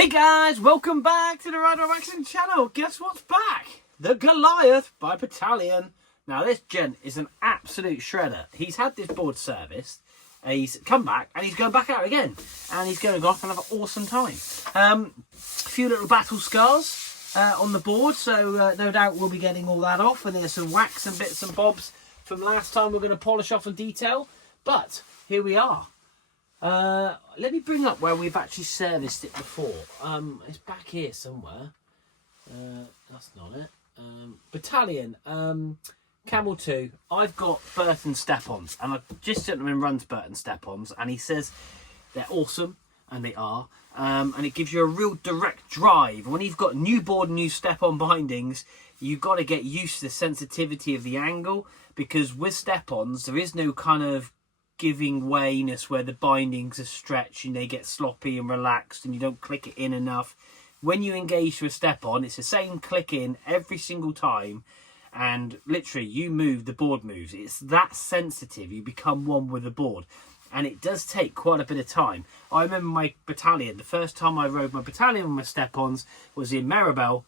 Hey guys, welcome back to the Rider of Action channel. Guess what's back? The Goliath by Bataleon. Now this gent is an absolute shredder. He's had this board serviced, he's come back and he's going back out again. And he's going to go off and have an awesome time. A few little battle scars on the board, so no doubt we'll be getting all that off. And there's some wax and bits and bobs from last time we're going to polish off and detail. But here we are. Let me bring up where we've actually serviced it before. It's back here somewhere. That's not it. Bataleon, Camel 2. I've got Burton step-ons, and I've just gentleman runs Burton step-ons, and he says they're awesome, and they are. And it gives you a real direct drive. When you've got new board, new step-on bindings, you've got to get used to the sensitivity of the angle, because with step-ons, there is no kind of giving wayness where the bindings are stretched and they get sloppy and relaxed and you don't click it in enough. When you engage to a step on, it's the same click in every single time, and literally you move, the board moves. It's that sensitive. You become one with the board, and it does take quite a bit of time. I remember my Bataleon, the first time I rode my Bataleon with my step-ons was in Maribel,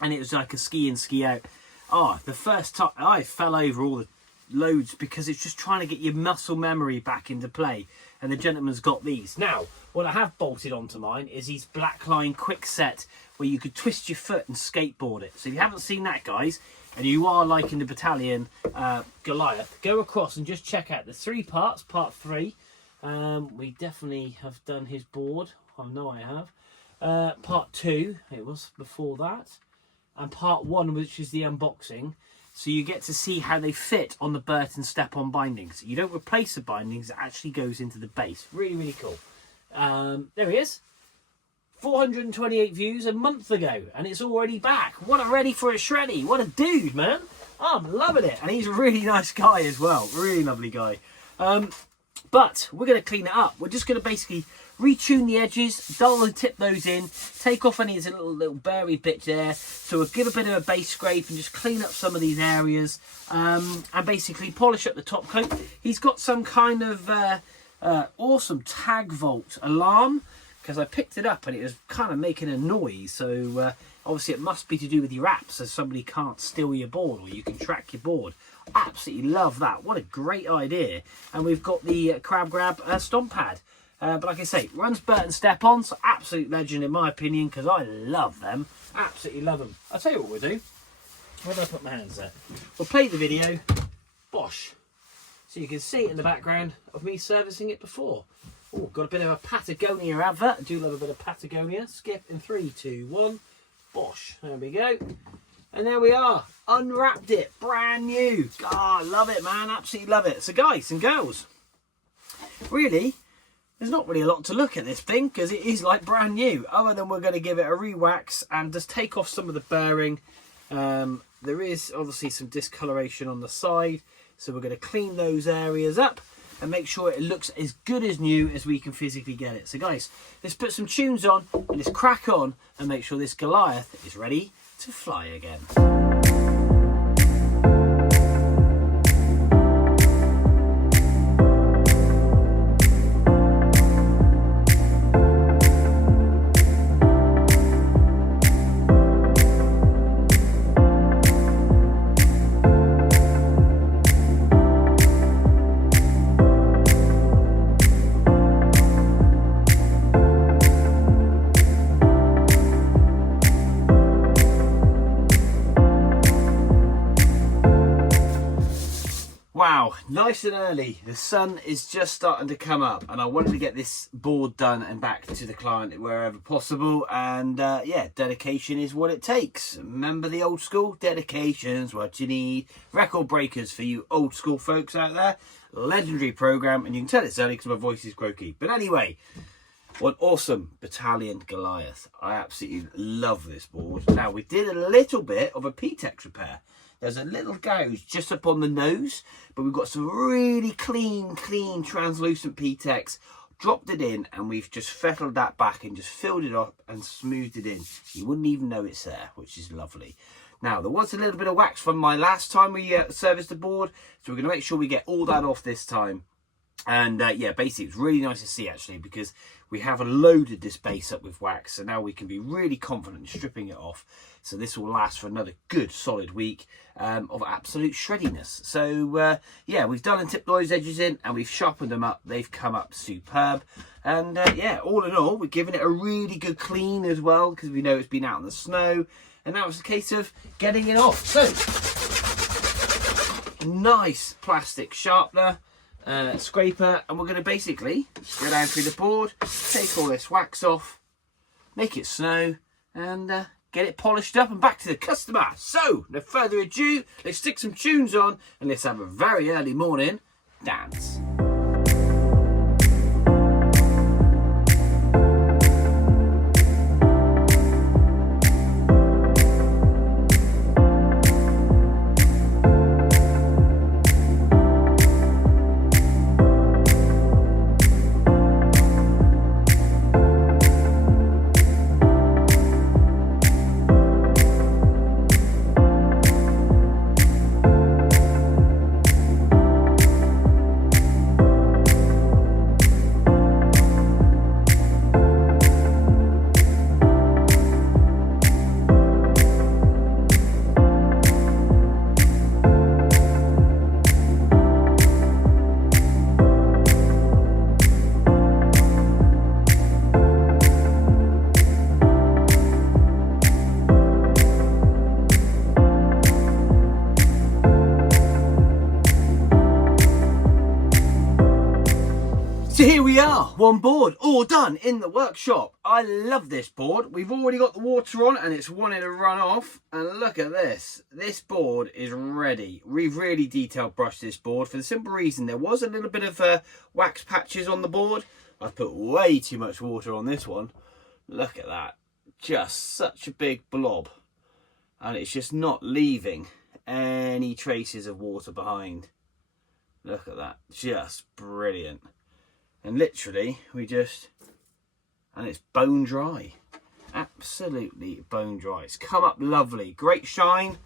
and it was like a ski in, ski out. The first time I fell over all the loads because it's just trying to get your muscle memory back into play, and the gentleman's got these. Now what I have bolted onto mine is these Blackline quick set where you could twist your foot and skateboard it. So if you haven't seen that, guys, and you are liking the Bataleon Goliath, go across and just check out the 3 parts. Part 3, we definitely have done his board. I know I have. Part 2, it was before that, and part 1, which is the unboxing. So you get to see how they fit on the Burton step-on bindings. You don't replace the bindings, it actually goes into the base. Really, really cool. There he is. 428 views a month ago, and it's already back. What a ready for a shreddy. What a dude, man. I'm loving it. And he's a really nice guy as well. Really lovely guy. But we're going to clean it up. We're just going to basically retune the edges, dull and tip those in, take off any of the little buried bits there. So we'll give a bit of a base scrape and just clean up some of these areas, and basically polish up the top coat. He's got some kind of awesome tag vault alarm, because I picked it up and it was kind of making a noise. So obviously it must be to do with your apps, so somebody can't steal your board, or you can track your board. Absolutely love that. What a great idea. And we've got the Crab Grab stomp pad. But like I say, runs Burton step-ons, absolute legend in my opinion, because I love them. Absolutely love them. I'll tell you what we'll do. Where do I put my hands at? We'll play the video. Bosh. So you can see it in the background of me servicing it before. Oh, got a bit of a Patagonia advert. I do love a bit of Patagonia. Skip in 3, 2, 1. Bosh. There we go. And there we are. Unwrapped it. Brand new. I love it, man. Absolutely love it. So guys and girls, really, there's not really a lot to look at this thing, because it is like brand new, other than we're going to give it a re-wax and just take off some of the bearing. There is obviously some discoloration on the side, so we're going to clean those areas up and make sure it looks as good as new as we can physically get it. So guys, let's put some tunes on and let's crack on and make sure this Goliath is ready to fly again. Wow, nice and early. The sun is just starting to come up, and I wanted to get this board done and back to the client wherever possible. And yeah, dedication is what it takes. Remember the old school? Dedication's what you need. Record breakers for you old school folks out there. Legendary program, and you can tell it's early because my voice is croaky. But anyway, what awesome Bataleon Goliath. I absolutely love this board. Now, we did a little bit of a P-Tex repair. There's a little gouge just up on the nose, but we've got some really clean translucent P-Tex. Dropped it in, and we've just fettled that back and just filled it up and smoothed it in. You wouldn't even know it's there, which is lovely. Now, there was a little bit of wax from my last time we serviced the board, so we're going to make sure we get all that off this time. And yeah, basically it's really nice to see actually, because we have loaded this base up with wax, so now we can be really confident in stripping it off. So this will last for another good solid week of absolute shreddiness. So yeah, we've done and tipped those edges in and we've sharpened them up. They've come up superb. And yeah, all in all, we're giving it a really good clean as well, because we know it's been out in the snow. And now it's a case of getting it off. So, nice plastic sharpener, scraper, and we're going to basically go down through the board, take all this wax off, make it snow, and get it polished up and back to the customer. So, no further ado, let's stick some tunes on and let's have a very early morning dance. So here we are, one board, all done in the workshop. I love this board. We've already got the water on and it's wanting to run off. And look at this. This board is ready. We've really detailed brushed this board for the simple reason there was a little bit of wax patches on the board. I've put way too much water on this one. Look at that. Just such a big blob. And it's just not leaving any traces of water behind. Look at that. Just brilliant. And literally, and it's bone dry. Absolutely bone dry. It's come up lovely. Great shine.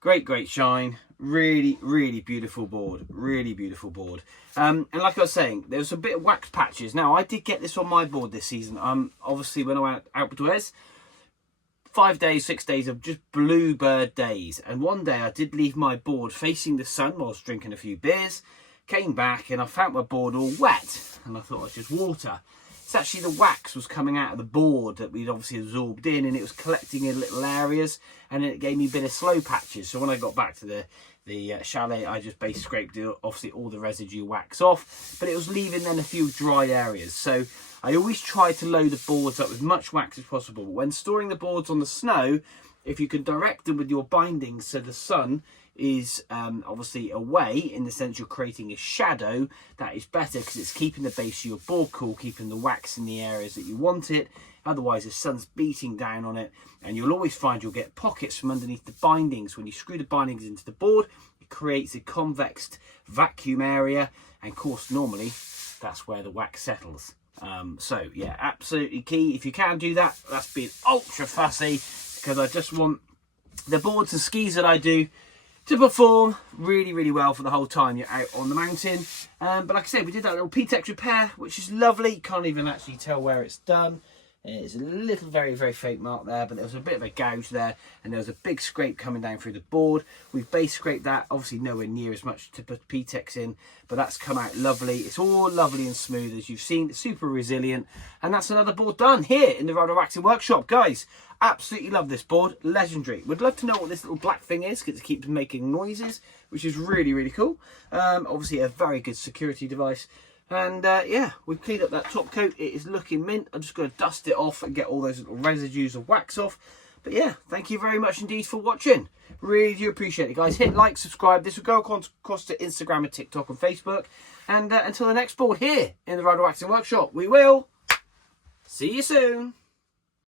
Great shine. Really, really beautiful board. Really beautiful board. And like I was saying, there was a bit of wax patches. Now, I did get this on my board this season. Obviously, when I went outdoors, 5 days, 6 days of just bluebird days. And one day, I did leave my board facing the sun while I was drinking a few beers. Came back and I found my board all wet and I thought it was just water. It's actually the wax was coming out of the board that we'd obviously absorbed in, and it was collecting in little areas, and it gave me a bit of slow patches. So when I got back to the chalet, I just base scraped obviously all the residue wax off, but it was leaving then a few dry areas. So I always try to load the boards up with much wax as possible. But when storing the boards on the snow, if you can direct them with your bindings so the sun is obviously away, in the sense you're creating a shadow, that is better because it's keeping the base of your board cool, keeping the wax in the areas that you want it. Otherwise the sun's beating down on it, and you'll always find you'll get pockets from underneath the bindings. When you screw the bindings into the board, it creates a convex vacuum area, and of course normally that's where the wax settles. So yeah, absolutely key. If you can do that, that's being ultra fussy, because I just want the boards and skis that I do to perform really, really well for the whole time you're out on the mountain. But like I said, we did that little P-Tex repair, which is lovely. You can't even actually tell where it's done. It's a little very, very faint mark there, but there was a bit of a gouge there, and there was a big scrape coming down through the board. We've base scraped that, obviously nowhere near as much to put P-Tex in, but that's come out lovely. It's all lovely and smooth, as you've seen. It's super resilient, and that's another board done here in the Rider Waxing Workshop. Guys, absolutely love this board. Legendary. Would love to know what this little black thing is, because it keeps making noises, which is really, really cool. Obviously a very good security device. And yeah, we've cleaned up that top coat. It is looking mint. I'm just going to dust it off and get all those little residues of wax off. But yeah, thank you very much indeed for watching. Really do appreciate it, guys. Hit like, subscribe. This will go across to Instagram and TikTok and Facebook. And until the next board here in the Rider Waxing Workshop, we will see you soon.